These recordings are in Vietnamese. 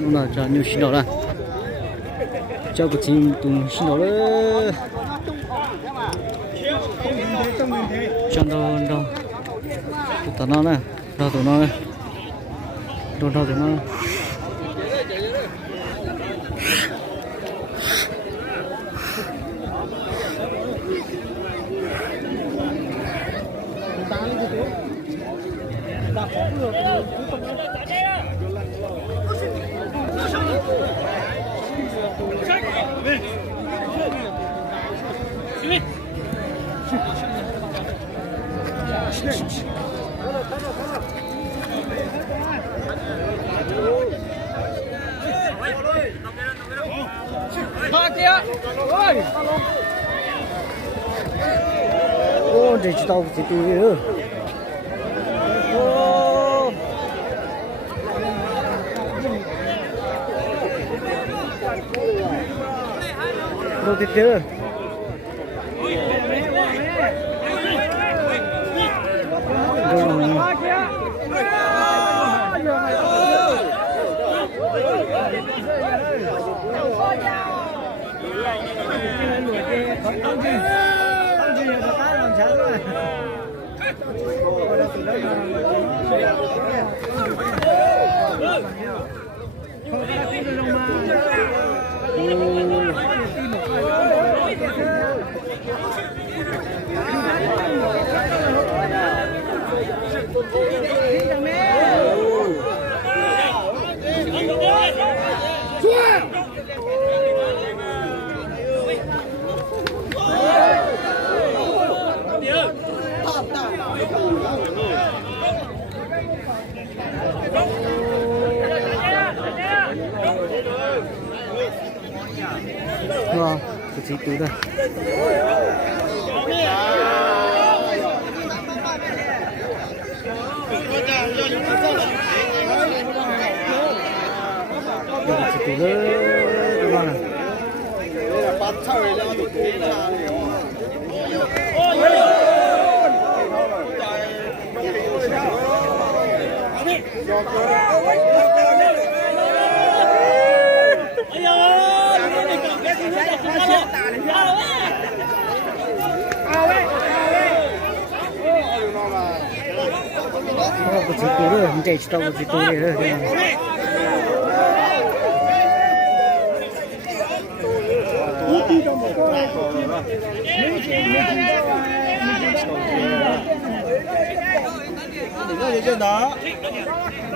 đúng là cho nhiều xin đó là cho cái chim tung xin đó đấy cho nó tụi nó này đâu tụi nó này đâu tụi nó ô để chỉ tao chỉ tụi nữa đâu thì chưa ngon cái gì túi đây cái gì túi đấy ngon này cái gì túi đấy, mình chạy tao cái gì túi đấy rồi.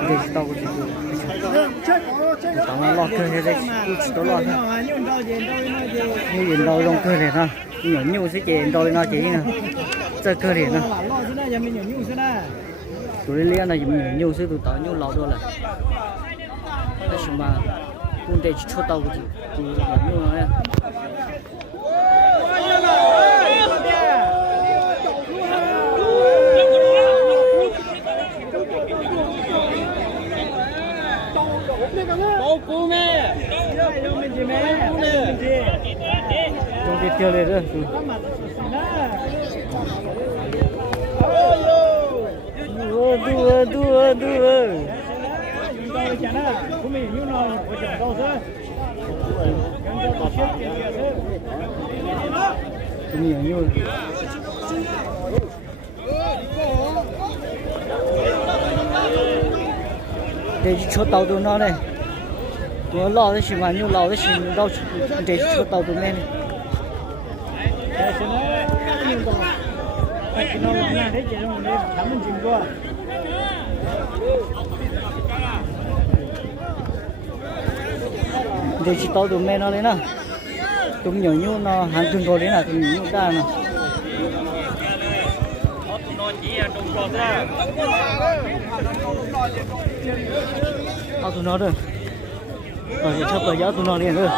Đây tao cái gì túi. Tao nó lọt cơ này, tao lọt. Như đâu trong cơ này ha, nhỏ nhiều sẽ chèn đôi nó chỉ nè, chơi cơ này nè. Tụi liên này mình nhiều sự tụi tao nhiều lọt rồi là. Thế mà cũng để cho tao cái gì, tụi nhiều này. Trong cái tiêu này đó. Đua. Nhiều. Để cho tàu tụi nó này. Tụi lo cái gì mà nhiều lo cái gì đâu để cho tàu tụi men. Để cho tàu tụi men nó đấy nè. Tụi nhỏ nhiêu nó hàng từng rồi đấy là tụi nhiêu ta nè. Tao tụi nó rồi. Rồi chấp vào giá tụi nó liền rồi.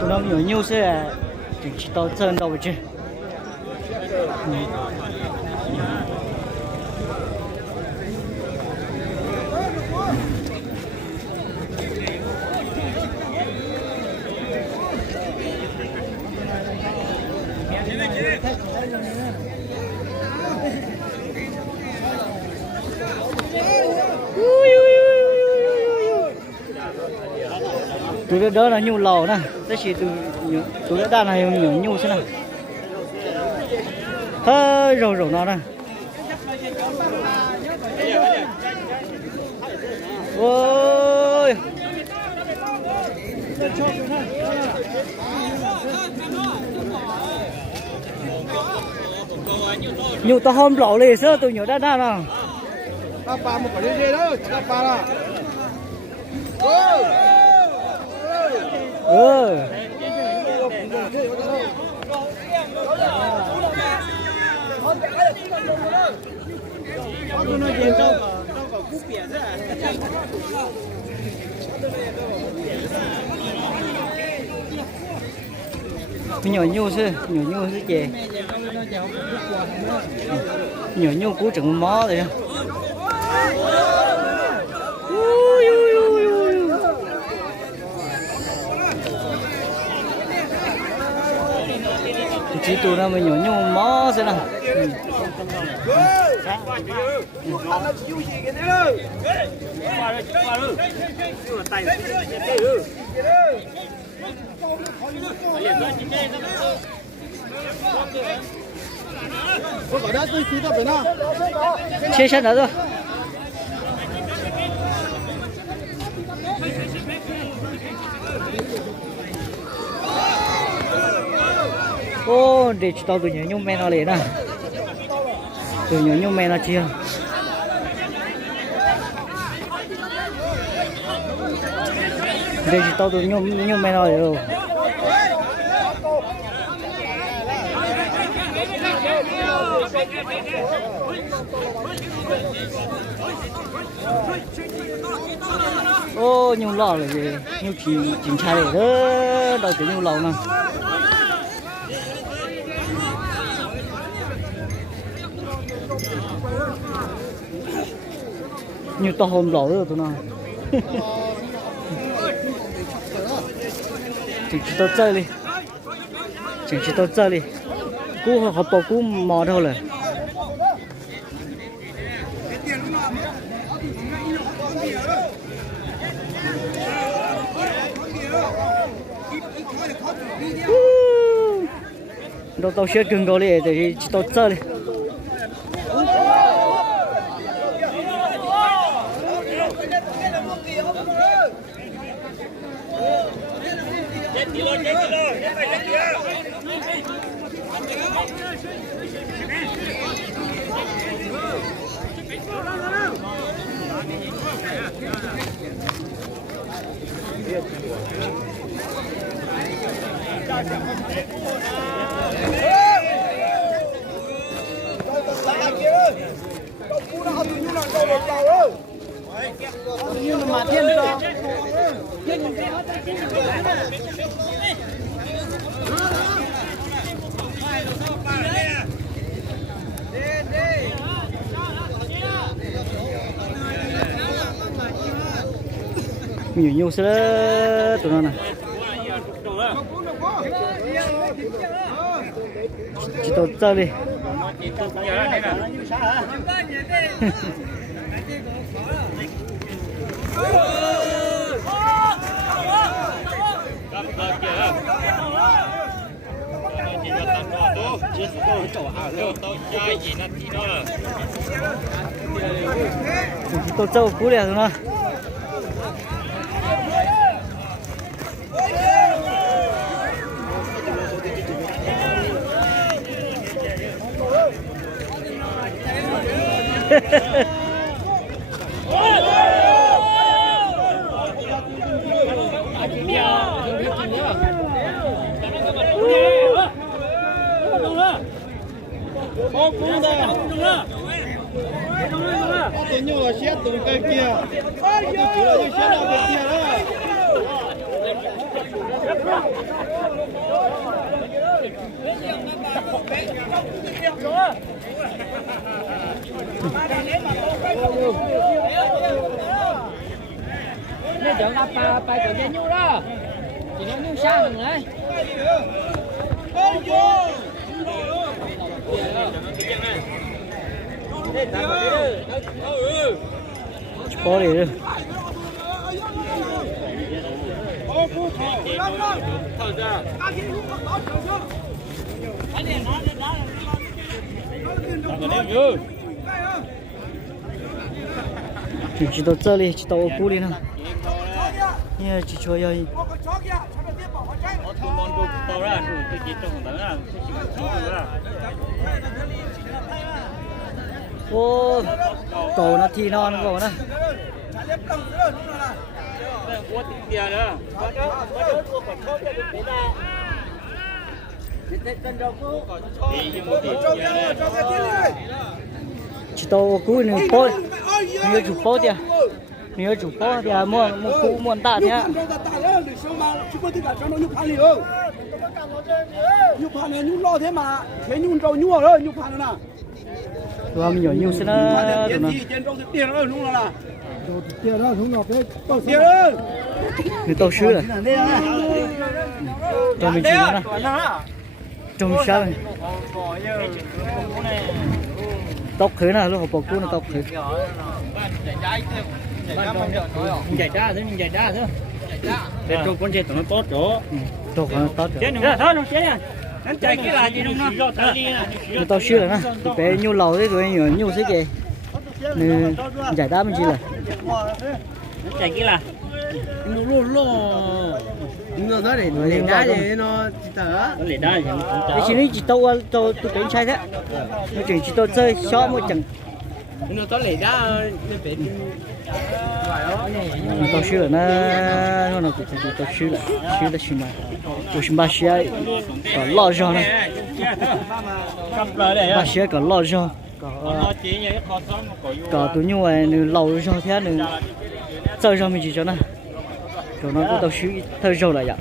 Tụi nó nhiều nhiêu sẽ chỉ tao chân đâu chứ. tụi đó là nhu lầu nè, thế chỉ tụi đó đa này nhiều nhu thế nào, hơi rồi nó nè, ôi, nhu tao hôm lẩu liền sơ tụi nhiều đa nào, ta pa một cái gì đó, ta pa là, nhỏ nhu chứ chè, nhỏ nhu cú trứng mó rồi. Chỉ tụi nó mình nhỏ nhu mó thế nào. Chia sẻ nữa rồi. Ô, để tao tụi nhỏ nhung men nó liền nè, tụi nhỏ nhung men nó chia, để tao tụi nhung men nó liền rồi. Ô, nhung lò là gì, nhung chín chai để đó, đòi cái nhung lò nè. Như tao hôm lẩu rồi tụi nó. Chỉ tao chơi đi. Chỉ tao chơi đi. Cú họ bỏ cú mò thôi rồi. Đâu tao sẽ cưng gọi đi thì tao chơi đi. Mà thiên cho nhiều sữa tụi nó này, chỉ tao chơi đi. Tôi chơi cú liền rồi nó. Tôi nhớ là xét tụi cây kia, tôi chỉ là tôi xét là cây kia đó. Nếu chọn là bài của Nhu đó, chỉ nói Nhu sang đừng đấy. bỏ đi rồi chỉ tao chơi đi chỉ tao cú đi nào nha chỉ cho vậy ô cầu nó thi non cầu nó chỉ tao cú này bó nhiều chục bó tiền nhiều chục bó thì mua cú mua tạ nhá nhục phản này nhục lo thế mà thế nhục trâu nhua rồi nhục phản này rồi mình nhỏ nhiều xin nó tiền gì tiền trâu tiền rồi đúng không là tiền đó đúng rồi cái tiền ơi người tao sứ rồi cho mình chịu nó trong sao này tóc khử nào lúc học cú nó tóc khử Chạy ra thế, chạy ra thế. Để cho con chơi tụi nó tốt chỗ. tóc nó tốt Chết nữa, thôi nó chết nha. Nó chạy cái là gì đúng không? người tao sứ rồi nè bé nhu lầu đấy rồi nhiều nhu xí kì nè giải đáp mình chỉ là Nó chạy cái là. nó nói để đá gì nó chỉ tờ Nó lấy đá thì nó không cái cháu. chuyện này chỉ tao tao đến sai thế cái chuyện chỉ tao chơi xóa một chẳng nó có lấy đá nó phải tao sửa nó cũng tao sửa là sửa mà tôi xin ba sửa có lo cho nó ba sửa có lo cho có tụi nhau lâu cho thế nữa chơi cho mình chỉ cho nó rồi nó cũng tao sửa thôi rồi là vậy